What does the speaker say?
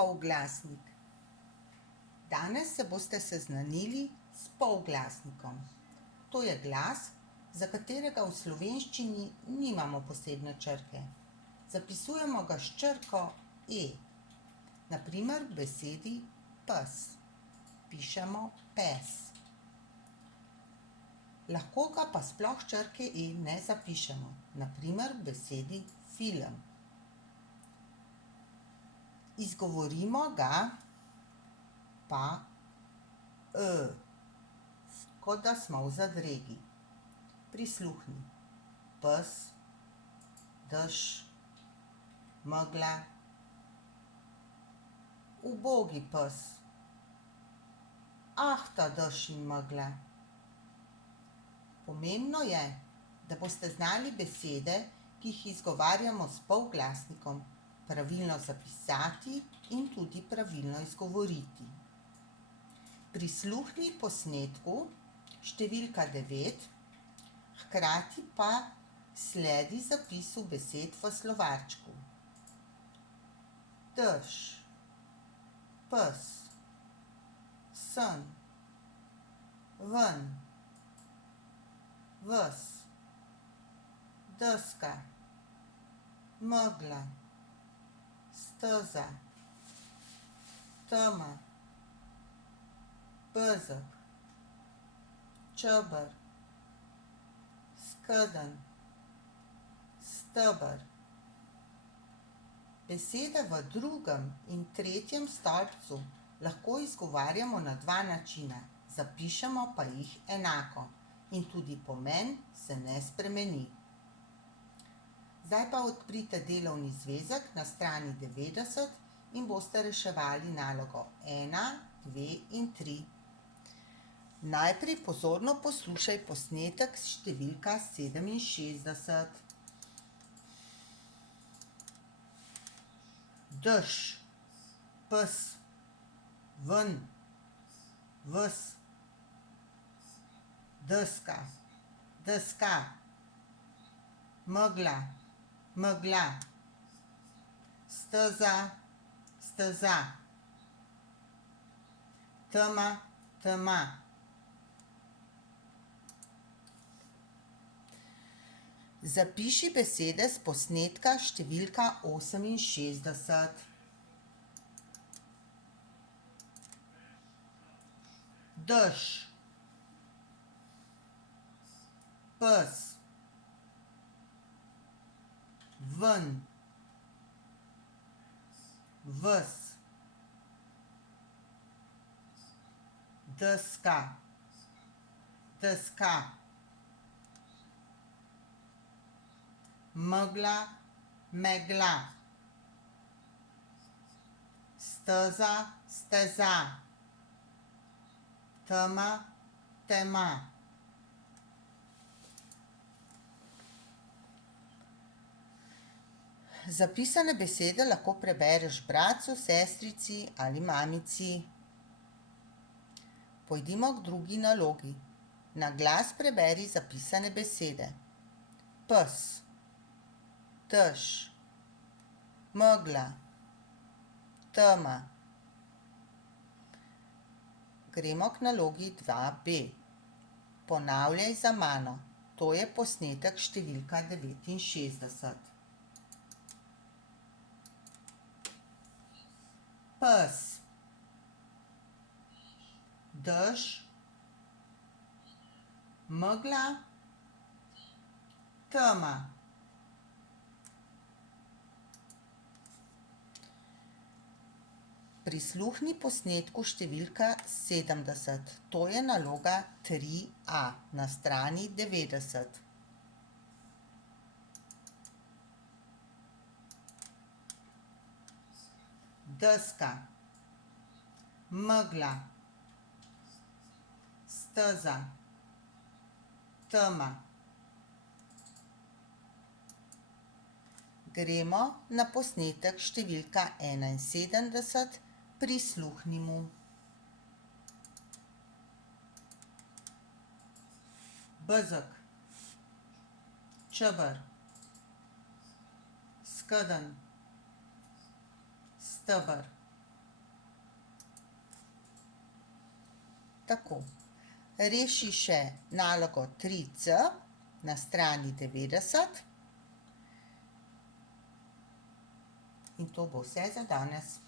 polglasnik. Danes se boste seznanili s polglasnikom. To je glas, za katerega v slovenščini nimamo posebne črke. Zapisujemo ga s črko E. Na primer v besedi pes. Pišemo pes. Lahko ga pa sploh črke E ne zapišemo. Na primer v besedi film. Izgovorimo ga pa kot da smo v zadregi. Prisluhni. Pes, dež, megla. Ubogi pes. Ah, ta dež in megla. Pomembno je, da boste znali besede, ki jih izgovarjamo s polglasnikom, pravilno zapisati in tudi pravilno izgovoriti. Prisluhni posnetku številka 9, hkrati pa sledi zapisu besed v slovarčku. Dež, pes, sen, ven, ves, deska, megla, steza, tema, bezeg, čeber, skedenj, steber. Besede v drugem in tretjem stolpcu lahko izgovarjamo na dva načina, zapišemo pa jih enako in tudi pomen se ne spremeni. Zdaj pa odprite delovni zvezek na strani 90 in boste reševali nalogo 1, 2 in 3. Najprej pozorno poslušaj posnetek številka 67. Dež, pes, ven, ves, deska, deska, megla, megla, steza, steza, tema, tema. Zapiši besede s posnetka številka 68. Dež, pes, ven, ves, deska, deska, megla, megla, steza, steza, tema, tema. Zapisane besede lahko prebereš bratu, sestrici ali mamici. Pojdimo k drugi nalogi. Na glas preberi zapisane besede. Pes, dež, megla, tema. Gremo k nalogi 2b. Ponavljaj za mano. To je posnetek številka 69. Pes, dež, megla, tema. Prisluhni posnetku številka 70. To je naloga 3a na strani 90. Deska, megla, steza, tema. Gremo na posnetek številka 71. Prisluhni mu. Bezeg, čeber, skedenj, steber, Tako. Reši še nalogo 3C na strani 90. In to bo vse za danes.